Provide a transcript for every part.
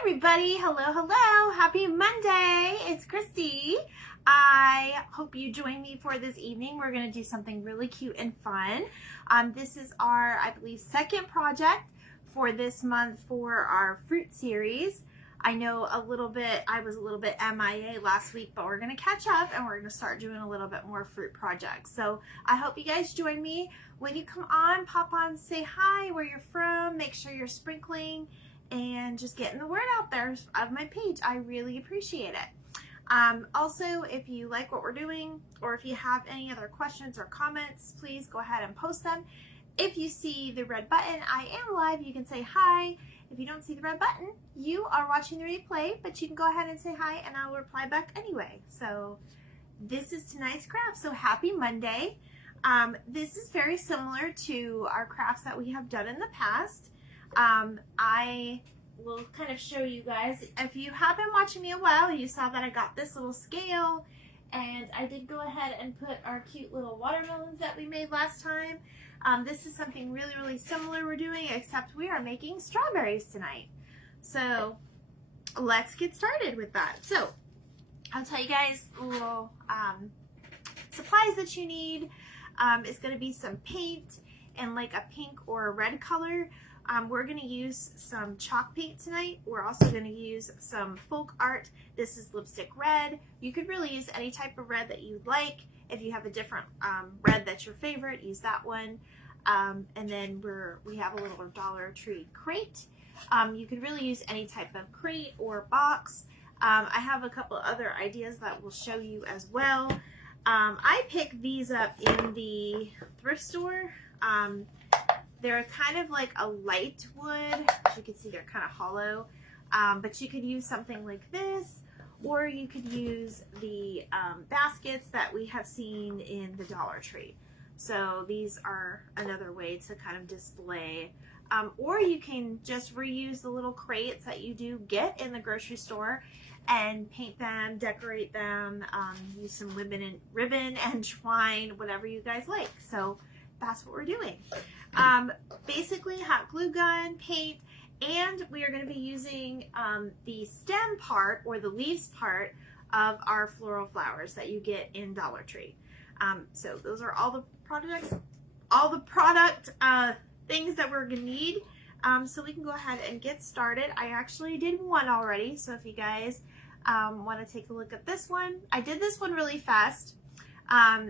Everybody, hello, happy Monday. It's Christy. I hope you join me for this evening. We're going to do something really cute and fun. This is our, I believe, second project for this month for our fruit series. I know I was a little bit MIA last week, but we're going to catch up and we're going to start doing a little bit more fruit projects. So I hope you guys join me. When you come on, pop on, say hi, where you're from, make sure you're sprinkling, and just getting the word out there of my page. I really appreciate it. Also, if you like what we're doing, or if you have any other questions or comments, please go ahead and post them. If you see the red button, I am live, you can say hi. If you don't see the red button, you are watching the replay, but you can go ahead and say hi and I'll reply back anyway. So this is tonight's craft, so happy Monday. This is very similar to our crafts that we have done in the past. I will kind of show you guys. If you have been watching me a while, you saw that I got this little scale, and I did go ahead and put our cute little watermelons that we made last time. This is something really similar we're doing, except we are making strawberries tonight. So let's get started with that. So I'll tell you guys a little supplies that you need. It's going to be some paint in like a pink or a red color. We're going to use some chalk paint tonight. We're also going to use some folk art. This is lipstick red. You could really use any type of red that you'd like. If you have a different red that's your favorite, use that one. And then we have a little Dollar Tree crate. You could really use any type of crate or box. I have a couple other ideas that we'll show you as well. I picked these up in the thrift store. They're kind of like a light wood. As you can see, they're kind of hollow. But you could use something like this, or you could use the baskets that we have seen in the Dollar Tree. So these are another way to kind of display. Or you can just reuse the little crates that you do get in the grocery store and paint them, decorate them, use some ribbon and twine, whatever you guys like. So that's what we're doing. Basically hot glue gun, paint, and we are going to be using the stem part or the leaves part of our floral flowers that you get in Dollar Tree. So those are all the product things that we're going to need. So we can go ahead and get started. I actually did one already, so if you guys want to take a look at this one. I did this one really fast.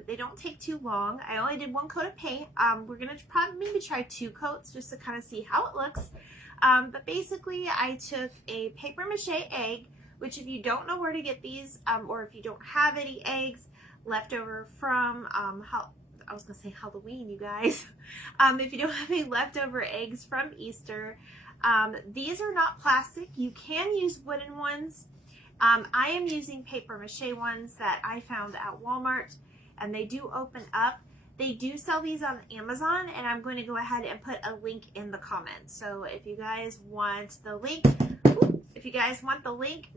They don't take too long. I only did one coat of paint. We're going to probably maybe try 2 coats just to kind of see how it looks. But basically I took a paper mache egg, which if you don't know where to get these, or if you don't have any eggs left over from, I was going to say Halloween, you guys. If you don't have any leftover eggs from Easter, these are not plastic. You can use wooden ones. I am using paper mache ones that I found at Walmart, and they do open up. They do sell these on Amazon, and I'm going to go ahead and put a link in the comments. So if you guys want the link,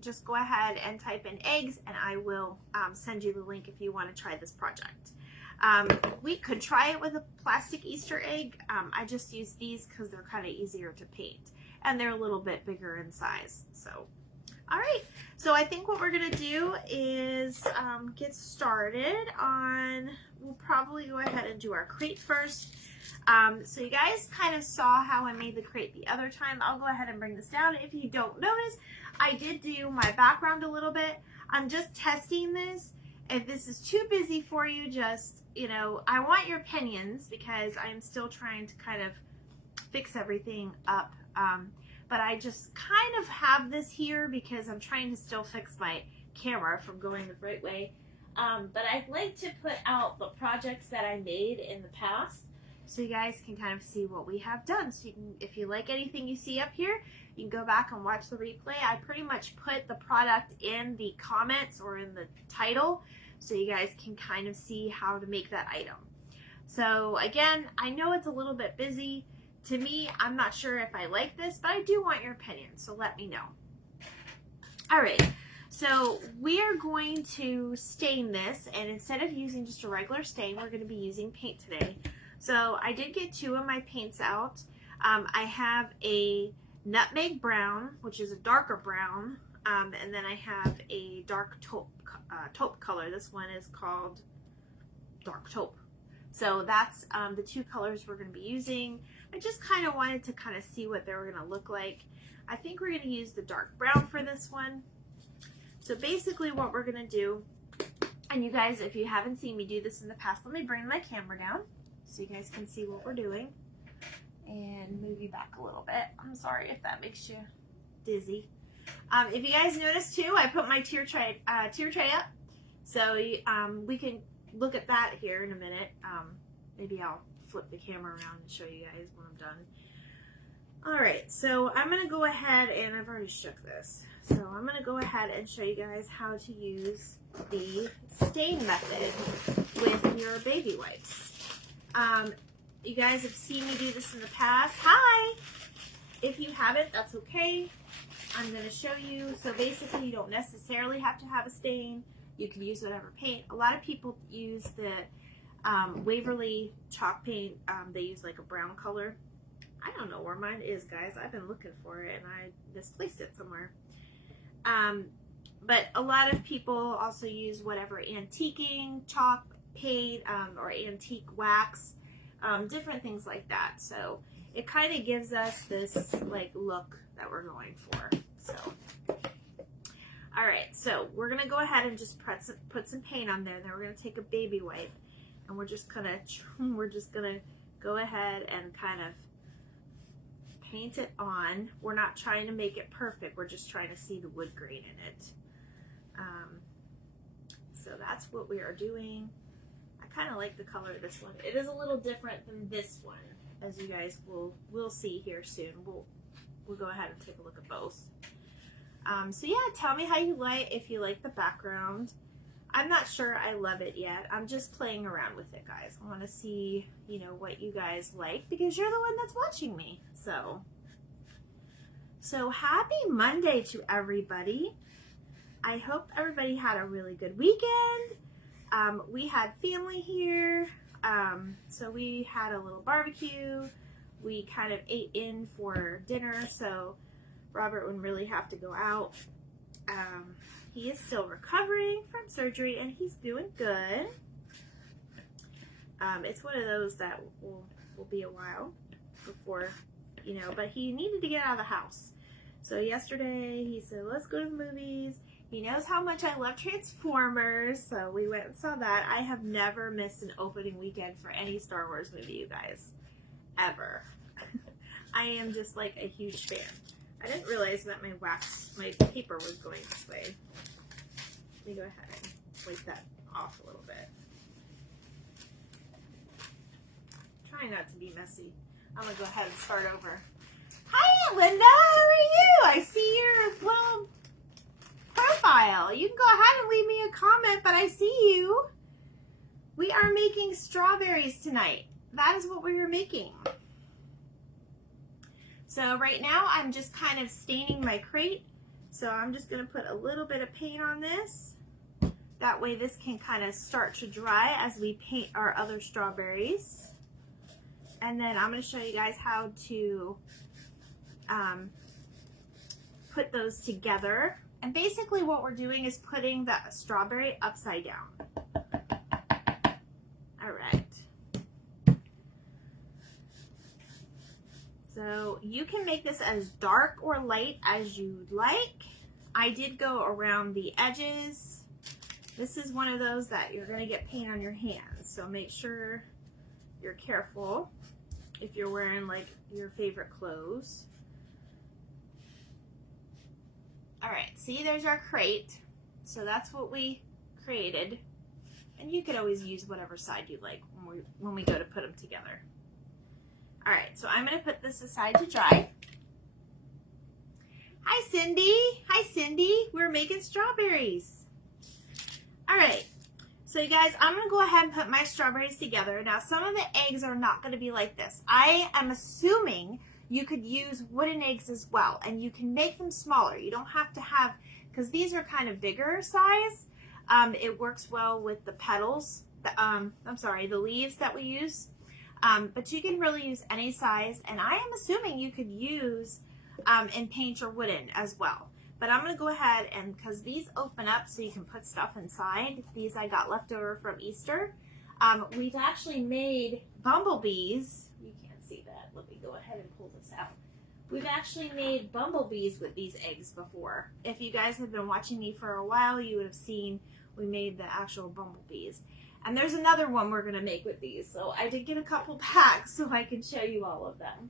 just go ahead and type in eggs, and I will send you the link if you want to try this project. We could try it with a plastic Easter egg. I just use these because they're kind of easier to paint, and they're a little bit bigger in size. So all right, so I think what we're gonna do is get started on, we'll probably go ahead and do our crate first. So you guys kind of saw how I made the crate the other time. I'll go ahead and bring this down. If you don't notice, I did do my background a little bit. I'm just testing this. If this is too busy for you, just, I want your opinions because I'm still trying to kind of fix everything up. But I just kind of have this here because I'm trying to still fix my camera from going the right way. But I'd like to put out the projects that I made in the past so you guys can kind of see what we have done. So you can, if you like anything you see up here, you can go back and watch the replay. I pretty much put the product in the comments or in the title so you guys can kind of see how to make that item. So again, I know it's a little bit busy. To me, I'm not sure if I like this, but I do want your opinion, so let me know. All right, so we are going to stain this, and instead of using just a regular stain, we're going to be using paint today. So I did get 2 of my paints out. I have a nutmeg brown, which is a darker brown, and then I have a dark taupe color. This one is called dark taupe. So that's the two colors we're going to be using. I just kind of wanted to kind of see what they were going to look like. I think we're going to use the dark brown for this one. So basically what we're going to do, and you guys, if you haven't seen me do this in the past, let me bring my camera down so you guys can see what we're doing. And move you back a little bit. I'm sorry if that makes you dizzy. If you guys notice too, I put my tier tray up. So we can look at that here in a minute. Maybe I'll flip the camera around and show you guys when I'm done. All right, so I'm gonna go ahead and I've already shook this. So I'm gonna go ahead and show you guys how to use the stain method with your baby wipes. You guys have seen me do this in the past. Hi! If you haven't, that's okay. I'm gonna show you. So basically you don't necessarily have to have a stain. You can use whatever paint. A lot of people use the Waverly chalk paint. They use like a brown color. I don't know where mine is, guys. I've been looking for it and I misplaced it somewhere. But a lot of people also use whatever antiquing chalk paint or antique wax, different things like that. So it kind of gives us this like look that we're going for. So, all right, so we're gonna go ahead and just put some paint on there. Then we're gonna take a baby wipe and we're just gonna go ahead and kind of paint it on. We're not trying to make it perfect. We're just trying to see the wood grain in it. So that's what we are doing. I kind of like the color of this one. It is a little different than this one, as you guys will see here soon. We'll go ahead and take a look at both. So yeah, tell me how you like, if you like the background. I'm not sure I love it yet. I'm just playing around with it, guys. I want to see, you know, what you guys like because you're the one that's watching me. So happy Monday to everybody. I hope everybody had a really good weekend. We had family here. So we had a little barbecue. We kind of ate in for dinner, so Robert wouldn't really have to go out. He is still recovering from surgery and he's doing good. It's one of those that will be a while before, you know, but he needed to get out of the house. So yesterday he said, let's go to the movies. He knows how much I love Transformers, so we went and saw that. I have never missed an opening weekend for any Star Wars movie, you guys. Ever. I am just like a huge fan. I didn't realize that my paper was going this way. Let me go ahead and wipe that off a little bit. Trying not to be messy. I'm gonna go ahead and start over. Hi, Linda. How are you? I see your little profile. You can go ahead and leave me a comment, but I see you. We are making strawberries tonight. That is what we are making. So right now I'm just kind of staining my crate. So I'm just going to put a little bit of paint on this. That way this can kind of start to dry as we paint our other strawberries. And then I'm going to show you guys how to put those together. And basically what we're doing is putting the strawberry upside down. All right. So you can make this as dark or light as you'd like. I did go around the edges. This is one of those that you're going to get paint on your hands. So make sure you're careful if you're wearing like your favorite clothes. All right, see, there's our crate. So that's what we created. And you could always use whatever side you like when we go to put them together. All right, so I'm gonna put this aside to dry. Hi, Cindy. Hi, Cindy. We're making strawberries. All right, so you guys, I'm gonna go ahead and put my strawberries together. Now, some of the eggs are not gonna be like this. I am assuming you could use wooden eggs as well, and you can make them smaller. You don't have to have, because these are kind of bigger size. It works well with the petals, the leaves that we use. But you can really use any size, and I am assuming you could use in paint or wooden as well. But I'm going to go ahead and, because these open up so you can put stuff inside. These I got left over from Easter. We've actually made bumblebees. You can't see that. Let me go ahead and pull this out. We've actually made bumblebees with these eggs before. If you guys have been watching me for a while, you would have seen we made the actual bumblebees. And there's another one we're going to make with these. So I did get a couple packs so I can show you all of them.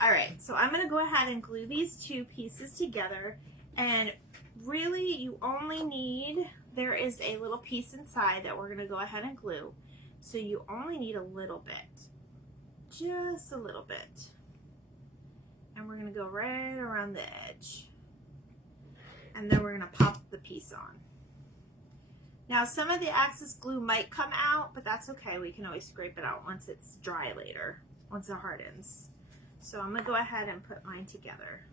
All right, so I'm going to go ahead and glue these two pieces together. And really, you only need, there is a little piece inside that we're going to go ahead and glue. So you only need a little bit, just a little bit. And we're going to go right around the edge. And then we're going to pop the piece on. Now, some of the excess glue might come out, but that's okay. We can always scrape it out once it's dry later, once it hardens. So I'm going to go ahead and put mine together.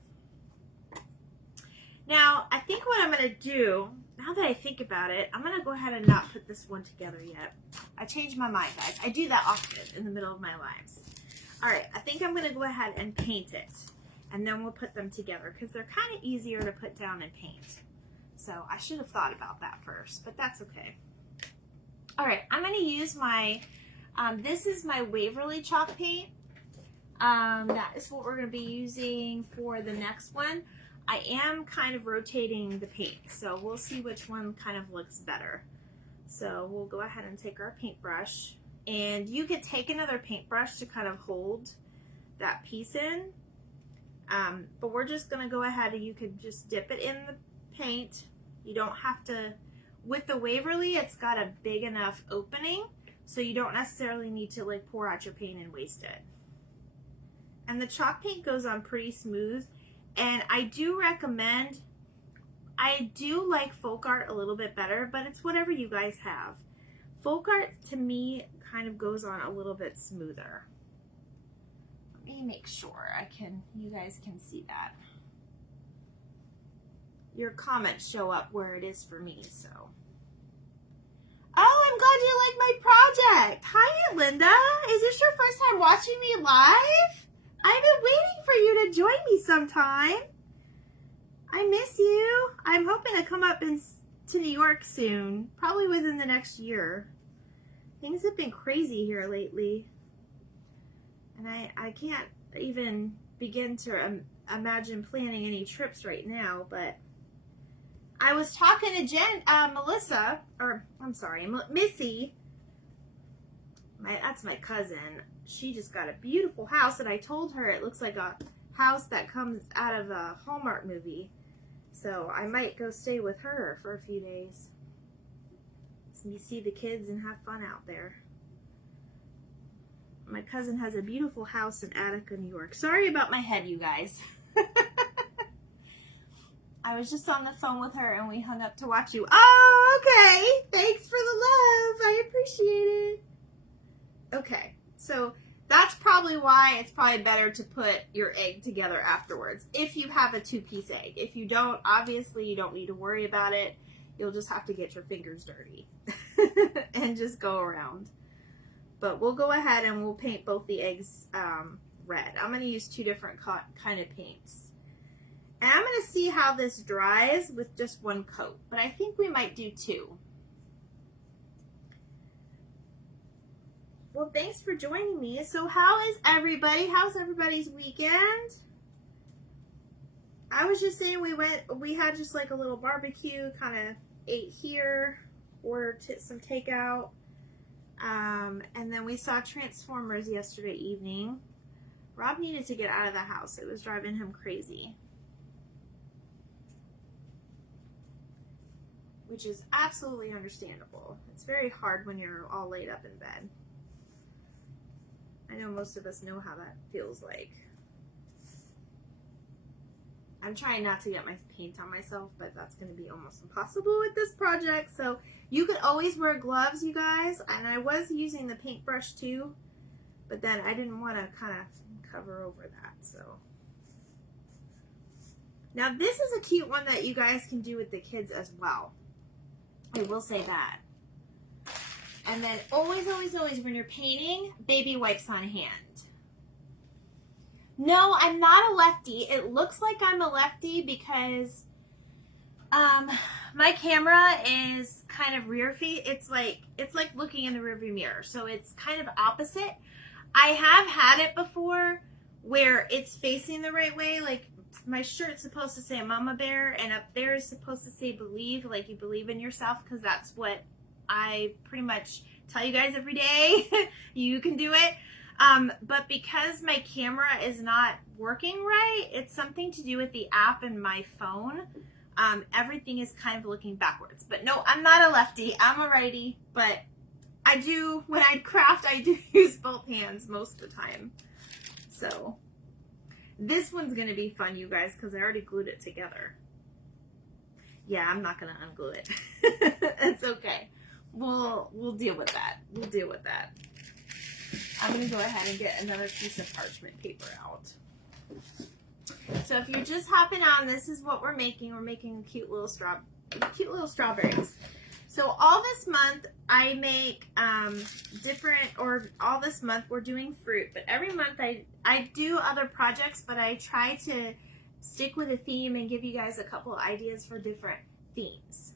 Now, I think what I'm going to do, now that I think about it, I'm going to go ahead and not put this one together yet. I changed my mind, guys. I do that often in the middle of my lives. All right, I think I'm going to go ahead and paint it, and then we'll put them together because they're kind of easier to put down and paint. So I should have thought about that first, but that's okay. All right, I'm going to use my, this is my Waverly chalk paint. That is what we're going to be using for the next one. I am kind of rotating the paint, so we'll see which one kind of looks better. So we'll go ahead and take our paintbrush, and you could take another paintbrush to kind of hold that piece in, but we're just going to go ahead and you could just dip it in the paint. You don't have to, with the Waverly, it's got a big enough opening, so you don't necessarily need to like pour out your paint and waste it. And the chalk paint goes on pretty smooth. And I do recommend, I do like folk art a little bit better, but it's whatever you guys have. Folk art to me kind of goes on a little bit smoother. Let me make sure you guys can see that. Your comments show up where it is for me, so. Oh, I'm glad you like my project. Hi, Linda. Is this your first time watching me live? I've been waiting for you to join me sometime. I miss you. I'm hoping to come up to New York soon, probably within the next year. Things have been crazy here lately. And I can't even begin to imagine planning any trips right now, but I was talking to Melissa, or I'm sorry, Missy. That's my cousin. She just got a beautiful house, and I told her it looks like a house that comes out of a Hallmark movie. So I might go stay with her for a few days. Let me see the kids and have fun out there. My cousin has a beautiful house in Attica, New York. Sorry about my head, you guys. I was just on the phone with her and we hung up to watch you. Oh, okay. Thanks for the love. I appreciate it. Okay. So that's probably why it's probably better to put your egg together afterwards if you have a two-piece egg. If you don't, obviously you don't need to worry about it. You'll just have to get your fingers dirty and just go around. But we'll go ahead and we'll paint both the eggs red. I'm going to use two different kind of paints. And I'm going to see how this dries with just one coat. But I think we might do two. Well, thanks for joining me. So how is everybody? How's everybody's weekend? I was just saying we had just like a little barbecue, kind of ate here, ordered some takeout. And then we saw Transformers yesterday evening. Rob needed to get out of the house. It was driving him crazy. Which is absolutely understandable. It's very hard when you're all laid up in bed. I know most of us know how that feels like. I'm trying not to get my paint on myself, but that's going to be almost impossible with this project. So you could always wear gloves, you guys. And I was using the paintbrush too, but then I didn't want to kind of cover over that. So now this is a cute one that you guys can do with the kids as well. I will say that. And then always, always, always when you're painting, baby wipes on hand. No, I'm not a lefty. It looks like I'm a lefty because my camera is kind of rear feet. It's like looking in the rearview mirror. So it's kind of opposite. I have had it before where it's facing the right way. Like my shirt's supposed to say Mama Bear and up there is supposed to say believe, like you believe in yourself, because that's what I pretty much tell you guys every day. You can do it. But because my camera is not working right, it's something to do with the app in my phone. Everything is kind of looking backwards. But no, I'm not a lefty. I'm a righty. But I do, when I craft, I do use both hands most of the time. So this one's going to be fun, you guys, because I already glued it together. Yeah, I'm not going to unglue it. It's okay. We'll deal with that. We'll deal with that. I'm going to go ahead and get another piece of parchment paper out. So if you're just hopping on, this is what we're making. We're making cute little strawberries. So all this month I make all this month we're doing fruit, but every month I do other projects, but I try to stick with a theme and give you guys a couple of ideas for different themes.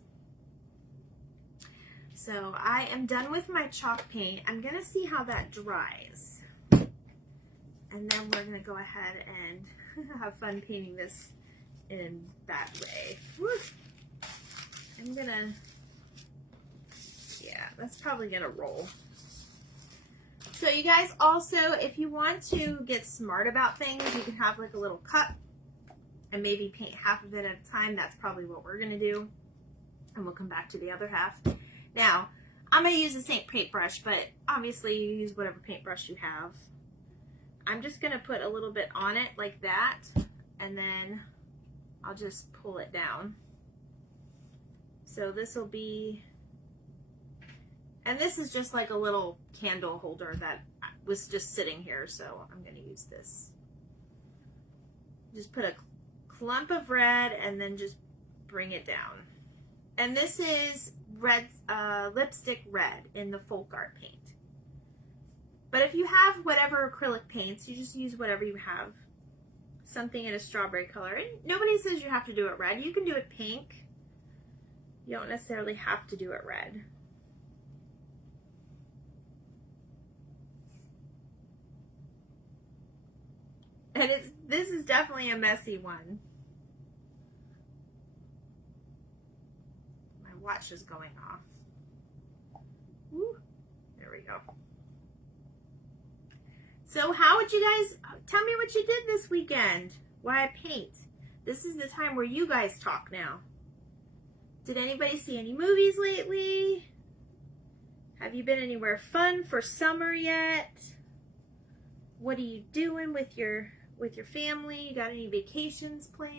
So I am done with my chalk paint. I'm gonna see how that dries. And then we're gonna go ahead and have fun painting this in that way. Woo. I'm gonna, yeah, that's probably gonna roll. So you guys also, if you want to get smart about things, you can have like a little cup and maybe paint half of it at a time. That's probably what we're gonna do. And we'll come back to the other half. Now, I'm gonna use the same paintbrush, but obviously you use whatever paintbrush you have. I'm just gonna put a little bit on it like that, and then I'll just pull it down. So this will be, and this is just like a little candle holder that was just sitting here, so I'm gonna use this. Just put a clump of red and then just bring it down. And this is red, lipstick red in the folk art paint. But if you have whatever acrylic paints, you just use whatever you have. Something in a strawberry color. And nobody says you have to do it red. You can do it pink. You don't necessarily have to do it red. And this is definitely a messy one. My watch is going off. Woo. There we go. So how would you guys, tell me what you did this weekend? Why I paint. This is the time where you guys talk now. Did anybody see any movies lately? Have you been anywhere fun for summer yet? What are you doing with your family? You got any vacations planned?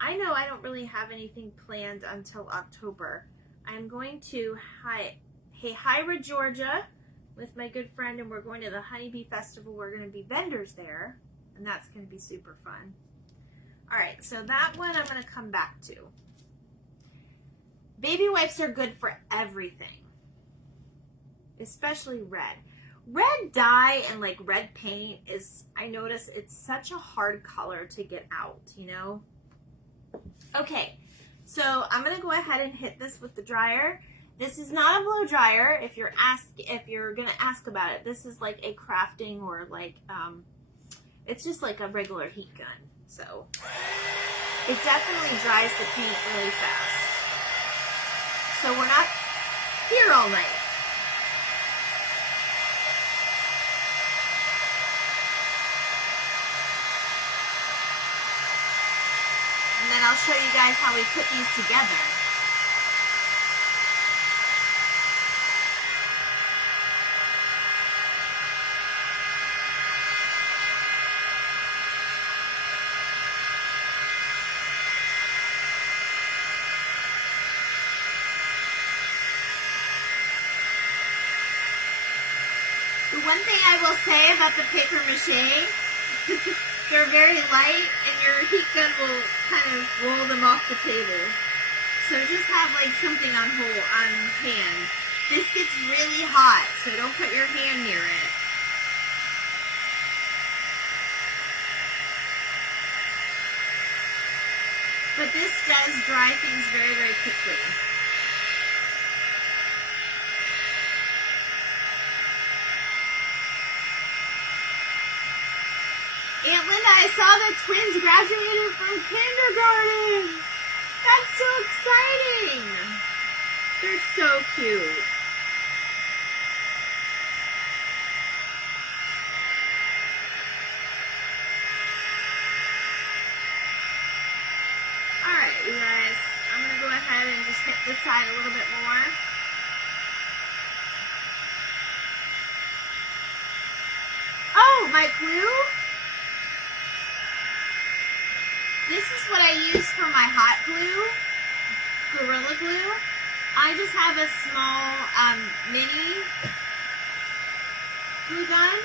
I know I don't really have anything planned until October. I'm going to Hira, Georgia with my good friend, and we're going to the Honeybee Festival. We're going to be vendors there, and that's going to be super fun. All right, so that one I'm going to come back to. Baby wipes are good for everything, especially red. Red dye and like red paint is, I notice it's such a hard color to get out, you know? Okay, so I'm going to go ahead and hit this with the dryer. This is not a blow dryer if you're going to ask about it. This is like a crafting or like, it's just like a regular heat gun. So it definitely dries the paint really fast. So we're not here all night. And then I'll show you guys how we put these together. The one thing I will say about the paper mache, they're very light and your heat gun will kind of roll them off the table. So just have like something on hand. This gets really hot, so don't put your hand near it. But this does dry things very, very quickly. Aunt Linda, I saw the twins graduated from kindergarten. That's so exciting. They're so cute. All right, you guys, I'm going to go ahead and just hit this side a little bit more. Oh, my glue? This is what I use for my hot glue, Gorilla Glue. I just have a small mini glue gun.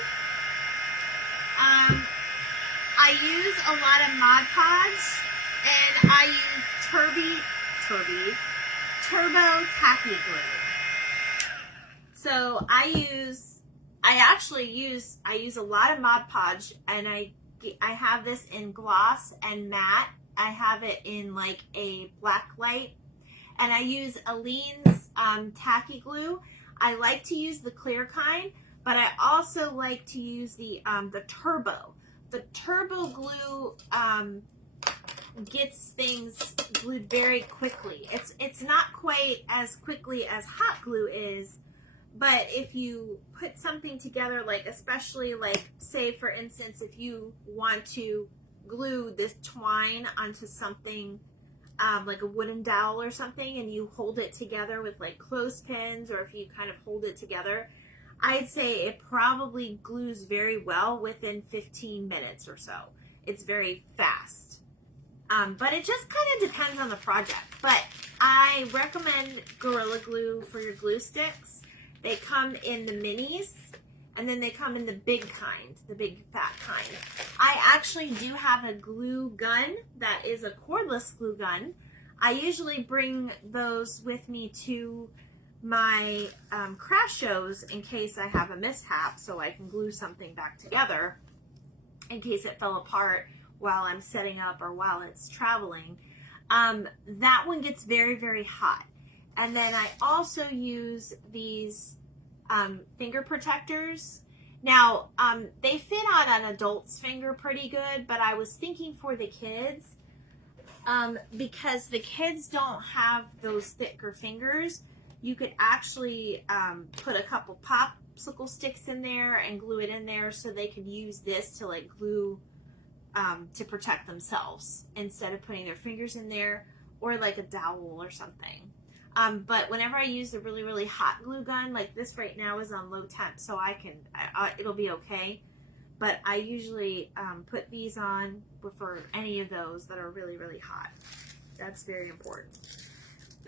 I use a lot of Mod Podge, and I use Turbo Tacky Glue. So I use a lot of Mod Podge, and I have this in gloss and matte. I have it in like a black light, and I use Aleene's tacky glue. I like to use the clear kind, but I also like to use the turbo. The turbo glue gets things glued very quickly. It's not quite as quickly as hot glue is, but if you put something together, like especially like, say for instance, if you want to glue this twine onto something like a wooden dowel or something, and you hold it together with like clothespins, or if you kind of hold it together, I'd say it probably glues very well within 15 minutes or so. It's very fast. But it just kind of depends on the project. But I recommend Gorilla Glue for your glue sticks. They come in the minis, and then they come in the big kind, the big fat kind. I actually do have a glue gun that is a cordless glue gun. I usually bring those with me to my craft shows in case I have a mishap, so I can glue something back together in case it fell apart while I'm setting up or while it's traveling. That one gets very, very hot. And then I also use these finger protectors. Now, they fit on an adult's finger pretty good, but I was thinking for the kids, because the kids don't have those thicker fingers, you could actually put a couple popsicle sticks in there and glue it in there so they could use this to like glue to protect themselves instead of putting their fingers in there, or like a dowel or something. But whenever I use the really, really hot glue gun, like this right now is on low temp, so it'll be okay. But I usually put these on for any of those that are really, really hot. That's very important,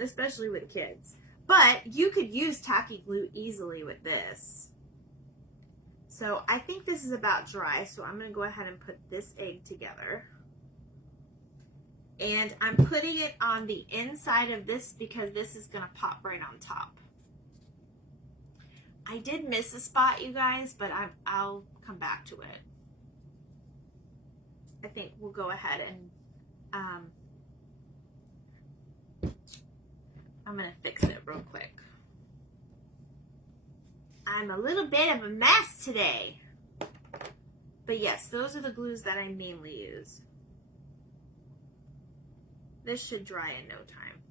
especially with kids. But you could use tacky glue easily with this. So I think this is about dry, so I'm going to go ahead and put this egg together. And I'm putting it on the inside of this because this is going to pop right on top. I did miss a spot, you guys, but I'll come back to it. I think we'll go ahead and I'm going to fix it real quick. I'm a little bit of a mess today. But yes, those are the glues that I mainly use. This should dry in no time.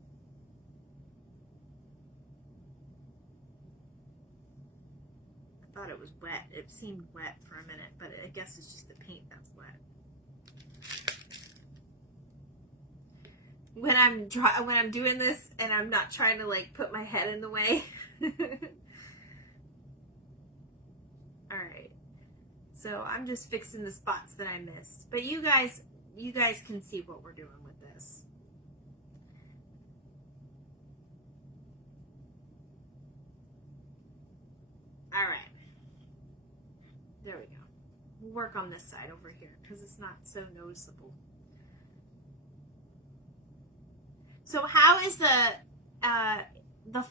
I thought it was wet. It seemed wet for a minute, but I guess it's just the paint that's wet. When I'm doing this and I'm not trying to like put my head in the way. All right. So I'm just fixing the spots that I missed. But you guys can see what we're doing with this. All right. There we go. We'll work on this side over here because it's not so noticeable. So how is the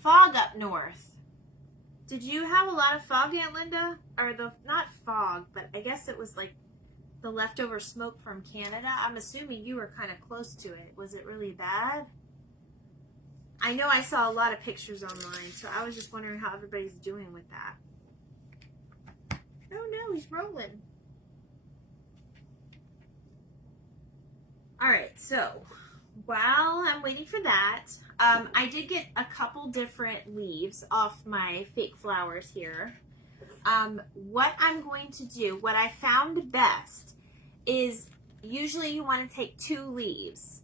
fog up north? Did you have a lot of fog, Aunt Linda? Or not fog, but I guess it was like the leftover smoke from Canada. I'm assuming you were kind of close to it. Was it really bad? I know I saw a lot of pictures online, so I was just wondering how everybody's doing with that. Oh no, he's rolling. All right, so while I'm waiting for that, I did get a couple different leaves off my fake flowers here. What I'm going to do, what I found best, is usually you want to take 2 leaves.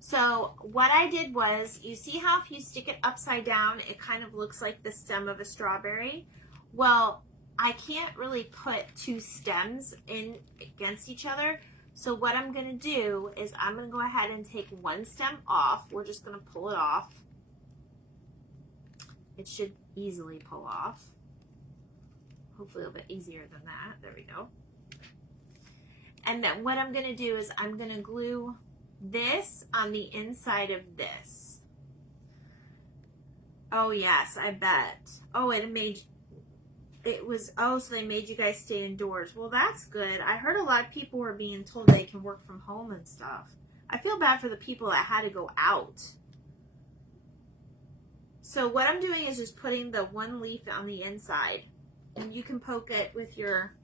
So what I did was, you see how if you stick it upside down, it kind of looks like the stem of a strawberry? Well, I can't really put 2 stems in against each other. So what I'm going to do is I'm going to go ahead and take 1 stem off. We're just going to pull it off. It should easily pull off. Hopefully a little bit easier than that. There we go. And then what I'm going to do is I'm going to glue this on the inside of this. Oh yes, I bet. Oh, so they made you guys stay indoors. Well, that's good. I heard a lot of people were being told they can work from home and stuff. I feel bad for the people that had to go out. So what I'm doing is just putting the 1 leaf on the inside. And you can poke it with your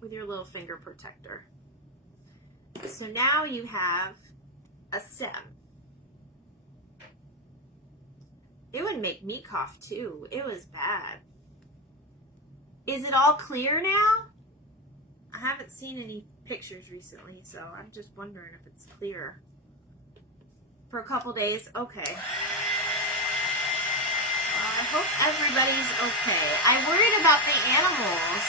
little finger protector. So now you have a stem. It would make me cough too. It was bad. Is it all clear now? I haven't seen any pictures recently, so I'm just wondering if it's clear. For a couple days, okay. I hope everybody's okay. I'm worried about the animals.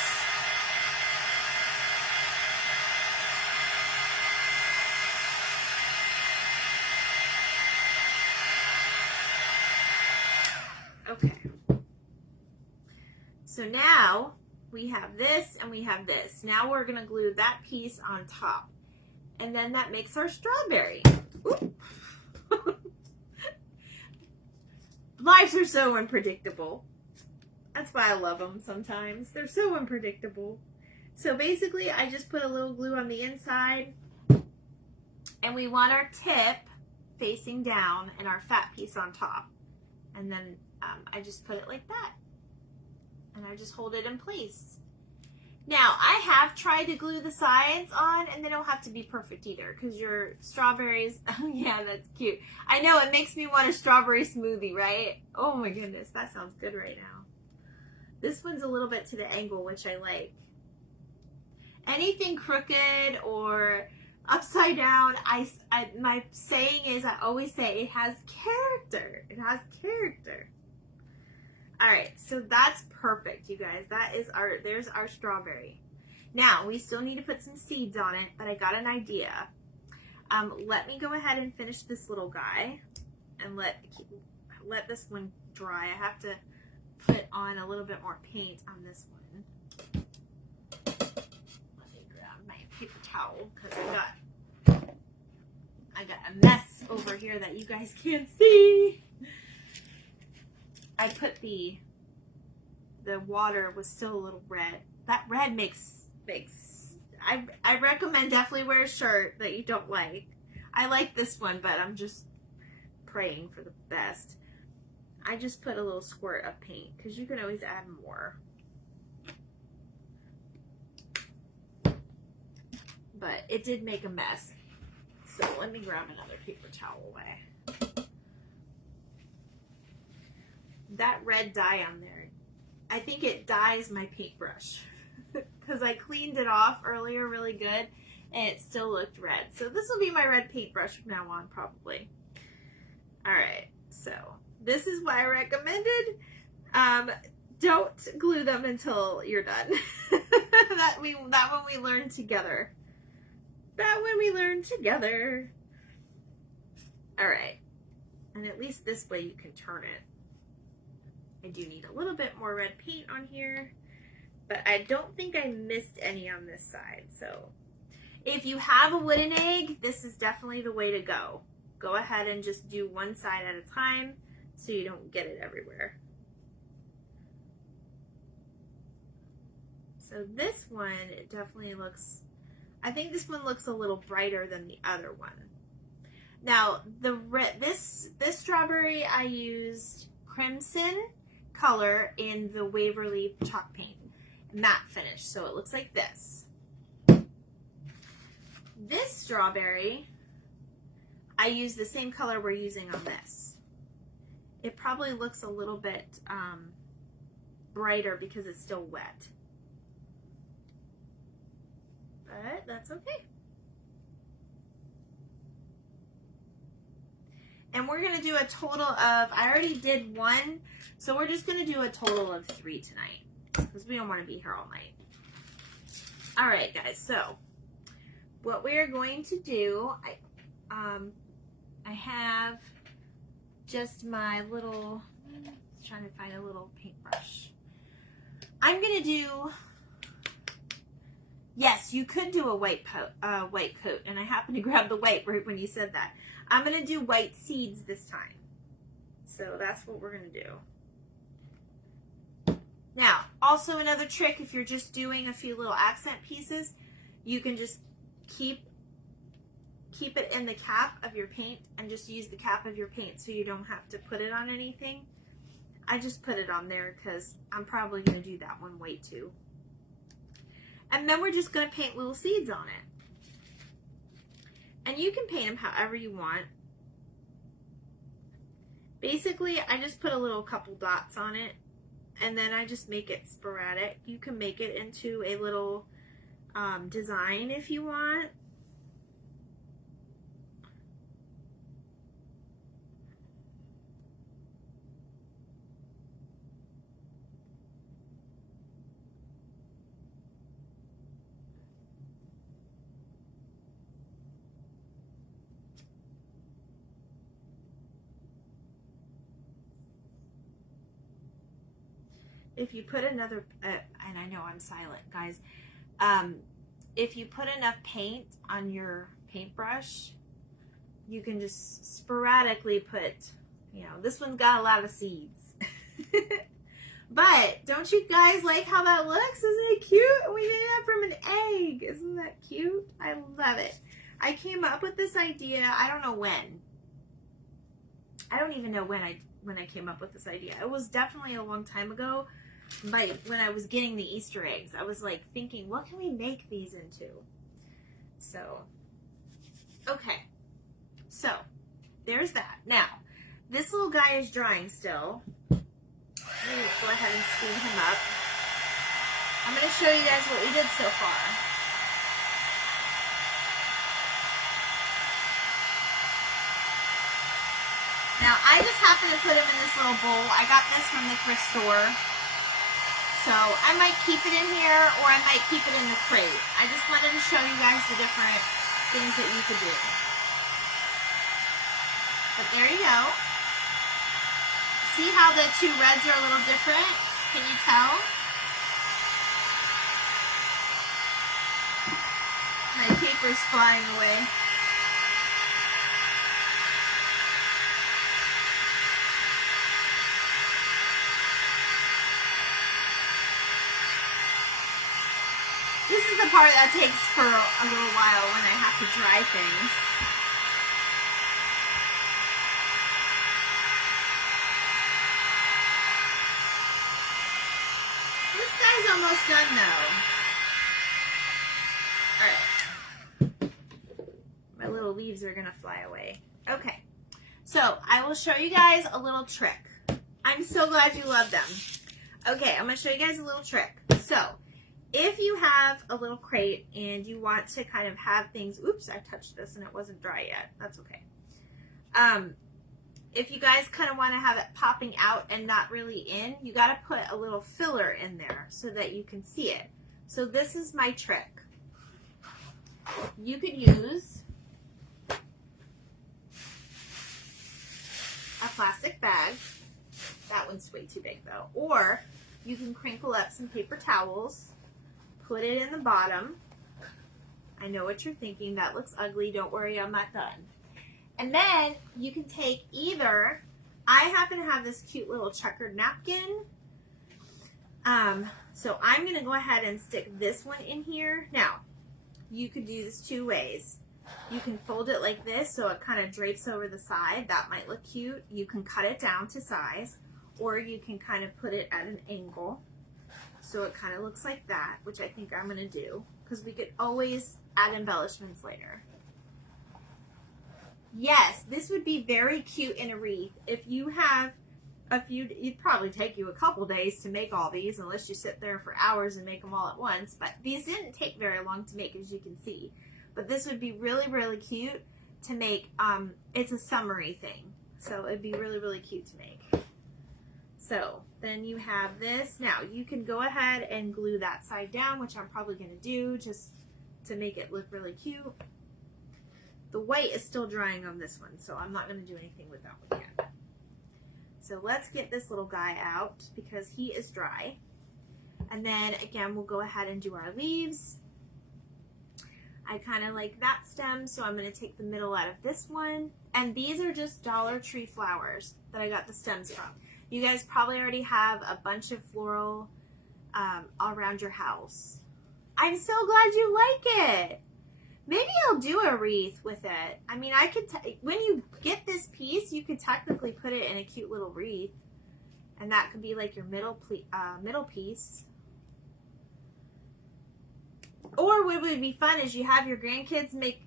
Okay. So now we have this and we have this. Now we're going to glue that piece on top. And then that makes our strawberry. Lives are so unpredictable. That's why I love them sometimes. They're so unpredictable. So basically, I just put a little glue on the inside. And we want our tip facing down and our fat piece on top. And then I just put it like that. And I just hold it in place. Now, I have tried to glue the sides on, and they don't have to be perfect either, because your strawberries, oh yeah, that's cute. I know, it makes me want a strawberry smoothie, right? Oh my goodness, that sounds good right now. This one's a little bit to the angle, which I like. Anything crooked or upside down, my saying is, I always say, it has character. It has character. All right, so that's perfect, you guys. There's our strawberry. Now, we still need to put some seeds on it, but I got an idea. Let me go ahead and finish this little guy and let this one dry. I have to put on a little bit more paint on this one. Let me grab my paper towel because I got a mess over here that you guys can't see. I put the water was still a little red. That red makes I recommend definitely wear a shirt that you don't like. I like this one, but I'm just praying for the best. I just put a little squirt of paint because you can always add more. But it did make a mess. So let me grab another paper towel away. That red dye on there, I think it dyes my paintbrush because I cleaned it off earlier really good and it still looked red. So this will be my red paintbrush from now on probably. All right, so this is why I recommended don't glue them until you're done. that one we learned together. That one we learned together. All right, and at least this way you can turn it. I do need a little bit more red paint on here, but I don't think I missed any on this side. So if you have a wooden egg, this is definitely the way to go. Go ahead and just do one side at a time so you don't get it everywhere. So this one, it definitely looks, I think this one looks a little brighter than the other one. Now, this strawberry, I used Crimson color in the Waverly chalk paint, matte finish, so it looks like this. This strawberry, I use the same color we're using on this. It probably looks a little bit brighter because it's still wet. But that's okay. And we're going to do a total of, I already did one, so we're just going to do a total of 3 tonight because we don't want to be here all night. All right, guys, so what we are going to do, I have just my little, trying to find a little paintbrush. I'm going to do, yes, you could do a white coat, and I happened to grab the white right when you said that. I'm going to do white seeds this time. So that's what we're going to do. Now, also another trick, if you're just doing a few little accent pieces, you can just keep it in the cap of your paint and just use the cap of your paint so you don't have to put it on anything. I just put it on there because I'm probably going to do that one white too. And then we're just going to paint little seeds on it. And you can paint them however you want. Basically, I just put a little couple dots on it, and then I just make it sporadic. You can make it into a little design if you want. If you put another, and I know I'm silent, guys, if you put enough paint on your paintbrush, you can just sporadically put, you know, this one's got a lot of seeds. But don't you guys like how that looks? Isn't it cute? We made that from an egg. Isn't that cute? I love it. I came up with this idea, I don't know when. I don't even know when I came up with this idea. It was definitely a long time ago. When I was getting the Easter eggs, I was like thinking, what can we make these into? So, okay. So, there's that. Now, this little guy is drying still. Let me go ahead and speed him up. I'm going to show you guys what we did so far. Now, I just happened to put him in this little bowl. I got this from the thrift store. So I might keep it in here or I might keep it in the crate. I just wanted to show you guys the different things that you could do. But there you go. See how the two reds are a little different? Can you tell? My paper's flying away. This is the part that takes for a little while when I have to dry things. This guy's almost done though. Alright. My little leaves are gonna fly away. Okay. So, I will show you guys a little trick. I'm so glad you love them. Okay, I'm gonna show you guys a little trick. So, if you have a little crate and you want to kind of have things, oops, I touched this and it wasn't dry yet. That's okay. If you guys kind of want to have it popping out and not really in, you got to put a little filler in there so that you can see it. So this is my trick. You could use a plastic bag. That one's way too big though. Or you can crinkle up some paper towels. Put it in the bottom. I know what you're thinking. That looks ugly. Don't worry, I'm not done. And then you can take either, I happen to have this cute little checkered napkin. So I'm going to go ahead and stick this one in here. Now, you could do this two ways. You can fold it like this so it kind of drapes over the side. That might look cute. You can cut it down to size, or you can kind of put it at an angle so it kind of looks like that, which I think I'm going to do because we could always add embellishments later. Yes, this would be very cute in a wreath. If you have it'd probably take you a couple days to make all these unless you sit there for hours and make them all at once, but these didn't take very long to make, as you can see. But this would be really, really cute to make. It's a summery thing, so it'd be really, really cute to make. So then you have this. Now you can go ahead and glue that side down, which I'm probably going to do just to make it look really cute. The white is still drying on this one, so I'm not going to do anything with that one yet. So let's get this little guy out because he is dry. And then again, we'll go ahead and do our leaves. I kind of like that stem, so I'm going to take the middle out of this one. And these are just Dollar Tree flowers that I got the stems from. You guys probably already have a bunch of floral all around your house. I'm so glad you like it. Maybe I'll do a wreath with it. I mean, I could, when you get this piece, you could technically put it in a cute little wreath. And that could be like your middle piece. Or what would be fun is you have your grandkids make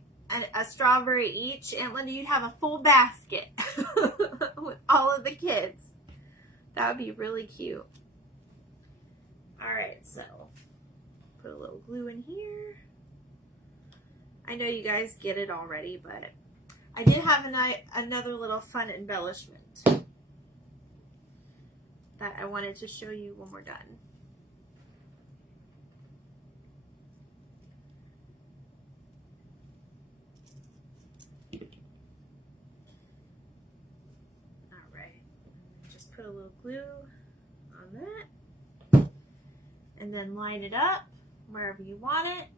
a strawberry each, and Linda, you'd have a full basket with all of the kids. That would be really cute. All right, so put a little glue in here. I know you guys get it already, but I did have another little fun embellishment that I wanted to show you when we're done. All right, just put a little glue on that and then line it up wherever you want it.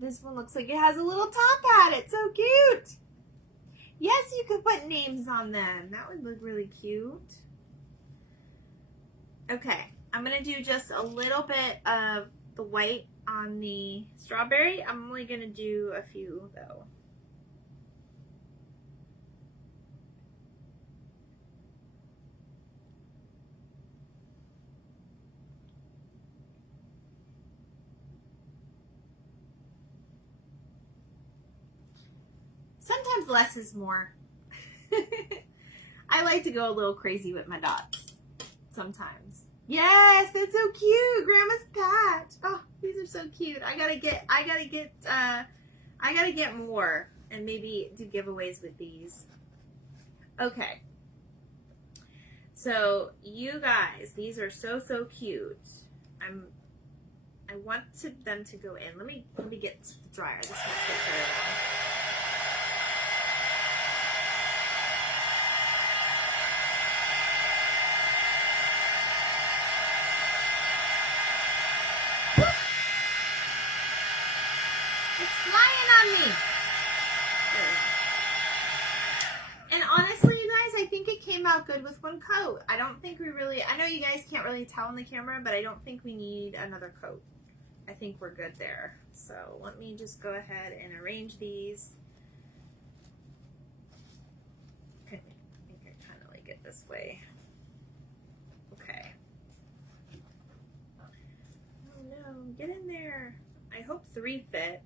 This one looks like it has a little top hat. It's so cute. Yes, you could put names on them. That would look really cute. Okay, I'm going to do just a little bit of the white on the strawberry. I'm only going to do a few though. Sometimes less is more. I like to go a little crazy with my dots sometimes. Yes, that's so cute. Grandma's patch. Oh, these are so cute. I gotta get more and maybe do giveaways with these. Okay. So you guys, these are so cute. I want them to go in. Let me get the dryer. This might take very long. And honestly, you guys, I think it came out good with one coat. I don't think we really, I know you guys can't really tell on the camera, but I don't think we need another coat. I think we're good there. So let me just go ahead and arrange these. Okay, I think I kind of like it this way. Okay. Oh no, get in there. I hope 3 fit.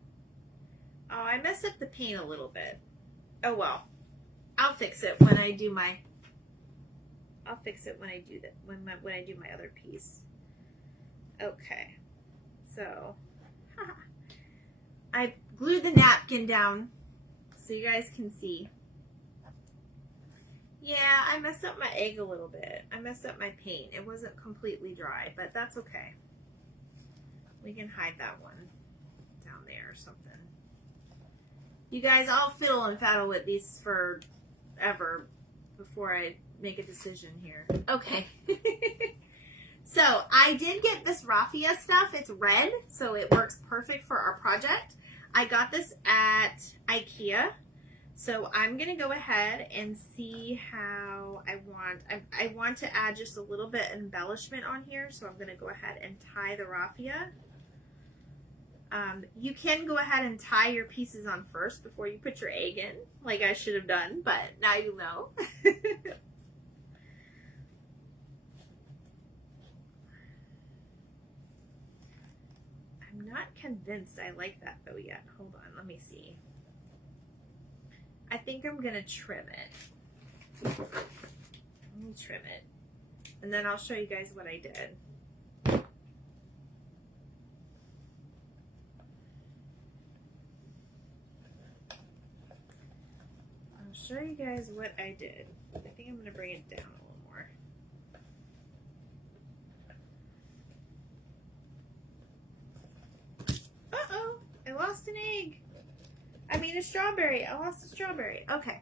Oh, I messed up the paint a little bit. Oh well. I'll fix it when I do my when I do my other piece. Okay. So I glued the napkin down so you guys can see. Yeah, I messed up my egg a little bit. I messed up my paint. It wasn't completely dry, but that's okay. We can hide that one down there or something. You guys, I'll fiddle and faddle with these forever before I make a decision here. Okay. So I did get this raffia stuff. It's red, so it works perfect for our project. I got this at IKEA. So I'm going to go ahead and see how I want to add just a little bit of embellishment on here. So I'm going to go ahead and tie the raffia. You can go ahead and tie your pieces on first before you put your egg in, like I should have done, but now you know. I'm not convinced I like that though yet. Hold on, let me see. I think I'm gonna trim it. Let me trim it. And then I'll show you guys what I did. I'll show you guys what I did. I think I'm gonna bring it down a little more. Uh-oh, I lost an egg. I mean a strawberry. I lost a strawberry. Okay.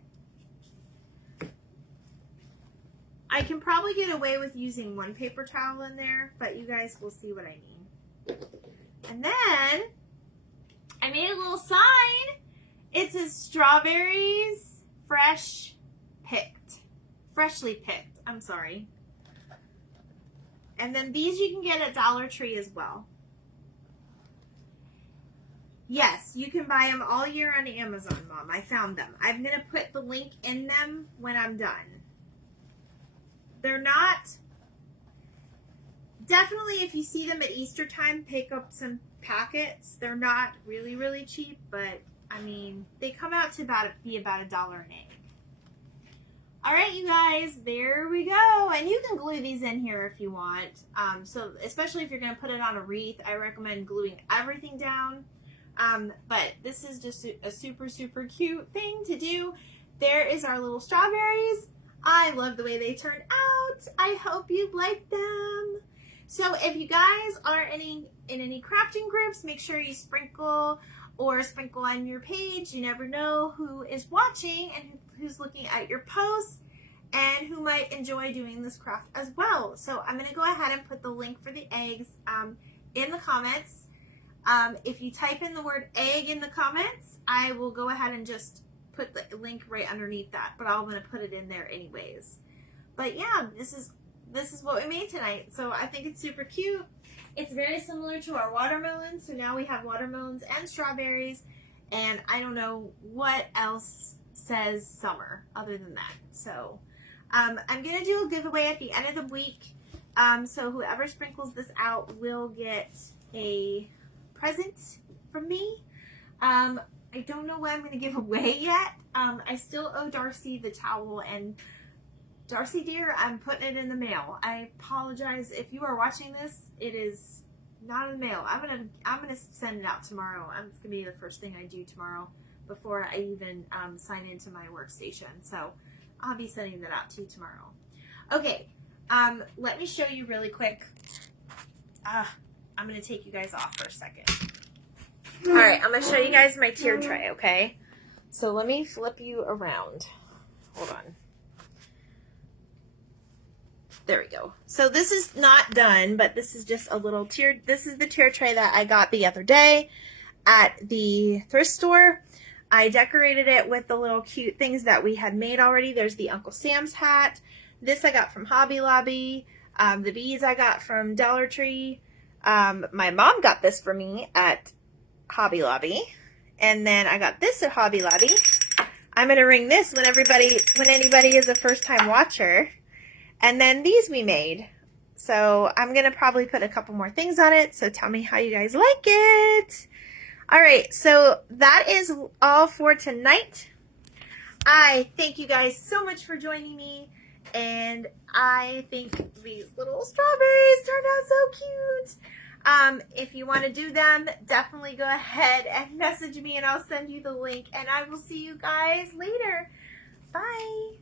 I can probably get away with using one paper towel in there, but you guys will see what I mean. And then I made a little sign. It says strawberries freshly picked. I'm sorry. And then these you can get at Dollar Tree as well. Yes, you can buy them all year on Amazon, Mom. I found them. I'm going to put the link in them when I'm done. They're not... Definitely, if you see them at Easter time, pick up some packets. They're not really, really cheap, but, I mean, they come out to be about $1 an egg. All right, you guys, there we go. And you can glue these in here if you want. So, especially if you're going to put it on a wreath, I recommend gluing everything down. But this is just a super, super cute thing to do. There is our little strawberries. I love the way they turn out. I hope you like them. So if you guys are in any crafting groups, make sure you sprinkle on your page. You never know who is watching and who's looking at your posts and who might enjoy doing this craft as well. So I'm going to go ahead and put the link for the eggs in the comments. If you type in the word egg in the comments, I will go ahead and just put the link right underneath that, but I'm going to put it in there anyways. But yeah, this is what we made tonight. So I think it's super cute. It's very similar to our watermelons. So now we have watermelons and strawberries, and I don't know what else says summer other than that. So I'm going to do a giveaway at the end of the week. So whoever sprinkles this out will get a present from me. I don't know what I'm going to give away yet. I still owe Darcy the towel, and Darcy dear, I'm putting it in the mail. I apologize if you are watching this. It is not in the mail. I'm gonna send it out tomorrow. It's gonna be the first thing I do tomorrow before I even sign into my workstation. So I'll be sending that out to you tomorrow. Okay, let me show you really quick. I'm gonna take you guys off for a second. All right, I'm gonna show you guys my tier tray. Okay, so let me flip you around. Hold on. There we go. So this is not done, but this is just a little tier. This is the tier tray that I got the other day at the thrift store. I decorated it with the little cute things that we had made already. There's the Uncle Sam's hat. This I got from Hobby Lobby. The beads I got from Dollar Tree. My mom got this for me at Hobby Lobby. And then I got this at Hobby Lobby. I'm going to ring this when anybody is a first-time watcher. And then these we made. So I'm going to probably put a couple more things on it. So tell me how you guys like it. All right. So that is all for tonight. I thank you guys so much for joining me. And I think these little strawberries turned out so cute. If you want to do them, definitely go ahead and message me and I'll send you the link. And I will see you guys later. Bye.